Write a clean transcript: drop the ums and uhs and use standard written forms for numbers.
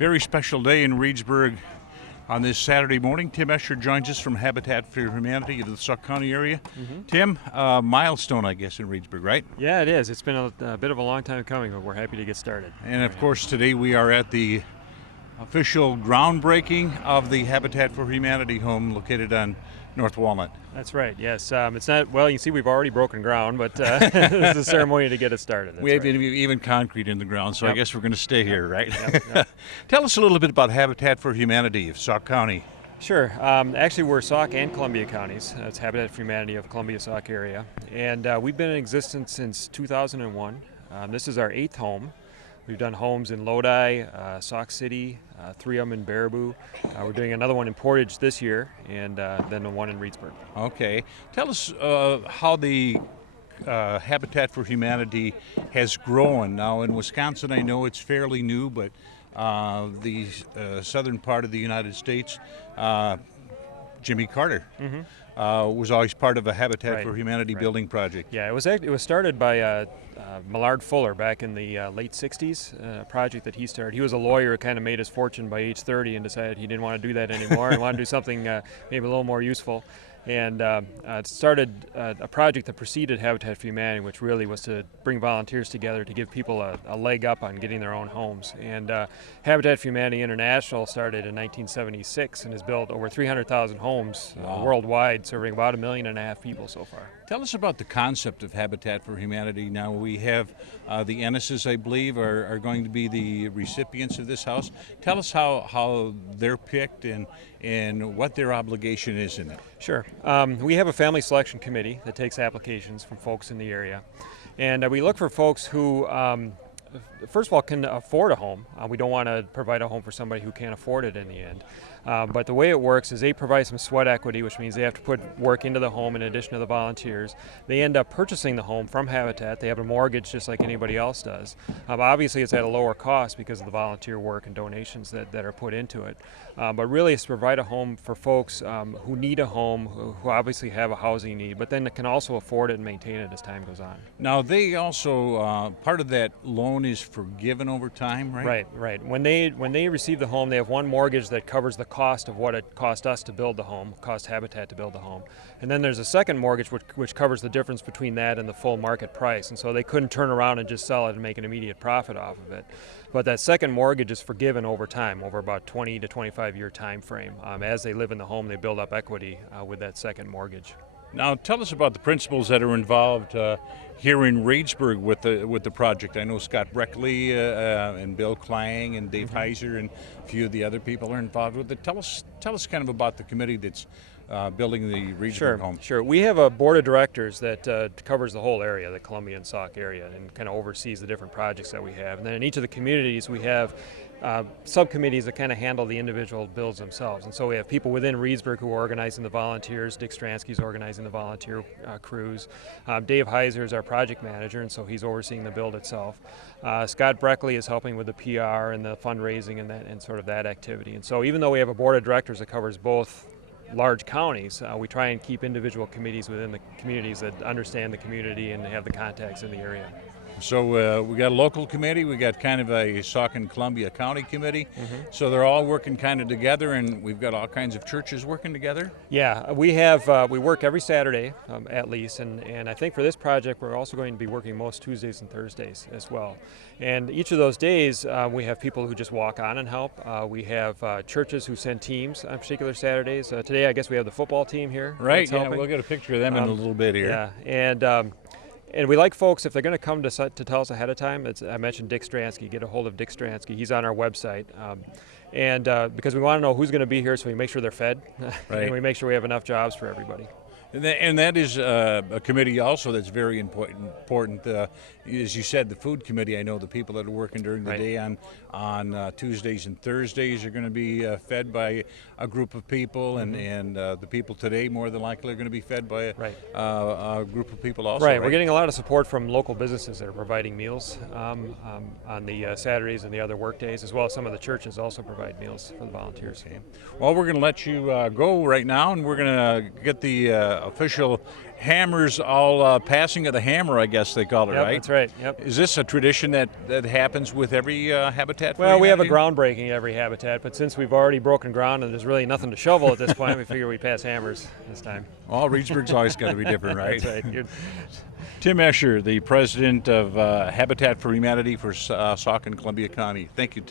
Very special day in Reedsburg on this Saturday morning. Tim Escher joins us from Habitat for Humanity of the Sauk County area. Tim, milestone, I guess, in Reedsburg, right? Yeah, it is. It's been a bit of a long time coming, but we're happy to get started. And of course, today we are at the official groundbreaking of the Habitat for Humanity home located on North Walnut. That's right, yes. It's not, well, you see we've already broken ground, but it's a ceremony to get it started. That's We have right. even concrete in the ground, so I Yep. guess we're going to stay here, right? Yep. Tell us a little bit about Habitat for Humanity of Sauk County. Sure. Actually, we're Sauk and Columbia counties. It's Habitat for Humanity of Columbia Sauk area. And we've been in existence since 2001. This is our 8th home. We've done homes in Lodi, Sauk City, 3 of them in Baraboo. We're doing another one in Portage this year, and then the one in Reedsburg. Okay. Tell us how the Habitat for Humanity has grown. Now, in Wisconsin, I know it's fairly new, but the southern part of the United States, Jimmy Carter was always part of a Habitat for Humanity building project. Yeah, it was started by Millard Fuller back in the late 60s, a project that he started. He was a lawyer who kind of made his fortune by age 30 and decided he didn't want to do that anymore and wanted to do something maybe a little more useful. And it started a project that preceded Habitat for Humanity, which really was to bring volunteers together to give people a leg up on getting their own homes. And Habitat for Humanity International started in 1976 and has built over 300,000 homes worldwide, serving about 1.5 million people so far. Tell us about the concept of Habitat for Humanity. Now, we have the Ennis's, I believe, are going to be the recipients of this house. Tell us how they're picked and what their obligation is in it. Sure. We have a family selection committee that takes applications from folks in the area. And we look for folks who, first of all, can afford a home. We don't want to provide a home for somebody who can't afford it in the end. But the way it works is they provide some sweat equity, which means they have to put work into the home in addition to the volunteers. They end up purchasing the home from Habitat. They have a mortgage just like anybody else does. Obviously, it's at a lower cost because of the volunteer work and donations that are put into it. But really, it's to provide a home for folks who need a home, who obviously have a housing need, but then can also afford it and maintain it as time goes on. Now, they also, part of that loan is forgiven over time, right? Right. When they receive the home, they have one mortgage that covers the cost of what it cost us to build the home, cost Habitat to build the home. And then there's a second mortgage which covers the difference between that and the full market price. And so they couldn't turn around and just sell it and make an immediate profit off of it. But that second mortgage is forgiven over time, over about 20 to 25 year time frame. As they live in the home, they build up equity with that second mortgage. Now, tell us about the principals that are involved here in Reedsburg with the project. I know Scott Breckley and Bill Klang and Dave Heiser and a few of the other people are involved with it. Tell us kind of about the committee that's building the Reedsburg home. Sure. We have a board of directors that covers the whole area, the Columbia and Sauk area, and kind of oversees the different projects that we have. And then in each of the communities, we have subcommittees that kind of handle the individual builds themselves. And so we have people within Reedsburg who are organizing the volunteers. Dick Stransky's organizing the volunteer crews. Dave Heiser is our project manager, and so he's overseeing the build itself. Scott Breckley is helping with the PR and the fundraising and sort of that activity. And so even though we have a board of directors that covers both large counties, we try and keep individual committees within the communities that understand the community and have the contacts in the area. So we got a local committee, we got kind of a Sauk and Columbia County committee, so they're all working kind of together, and we've got all kinds of churches working together. Yeah, we work every Saturday at least, and I think for this project we're also going to be working most Tuesdays and Thursdays as well. And each of those days we have people who just walk on and help. We have churches who send teams on particular Saturdays. Today I guess we have the football team here. Right, yeah, we'll get a picture of them in a little bit here. Yeah, and we like folks, if they're going to come to tell us ahead of time, I mentioned Dick Stransky, get a hold of Dick Stransky. He's on our website. And because we want to know who's going to be here so we make sure they're fed and we make sure we have enough jobs for everybody. And that is a committee also that's very important. As you said, the food committee, I know the people that are working during the day on Tuesdays and Thursdays are going to be fed by a group of people, and the people today more than likely are going to be fed by a group of people also. Right, we're getting a lot of support from local businesses that are providing meals on the Saturdays and the other work days, as well as some of the churches also provide meals for the volunteers. Okay. Well, we're going to let you go right now, and we're going to get the official hammers, all passing of the hammer, I guess they call it, Yep, right? that's right. Yep. Is this a tradition that happens with every Habitat for Well, we have a Humanity? groundbreaking every habitat, but since we've already broken ground and there's really nothing to shovel at this point, we figure we pass hammers this time. Well, Reedsburg's always got to be different, right? That's right. Tim Escher, the president of Habitat for Humanity for Sauk and Columbia County. Thank you, Tim.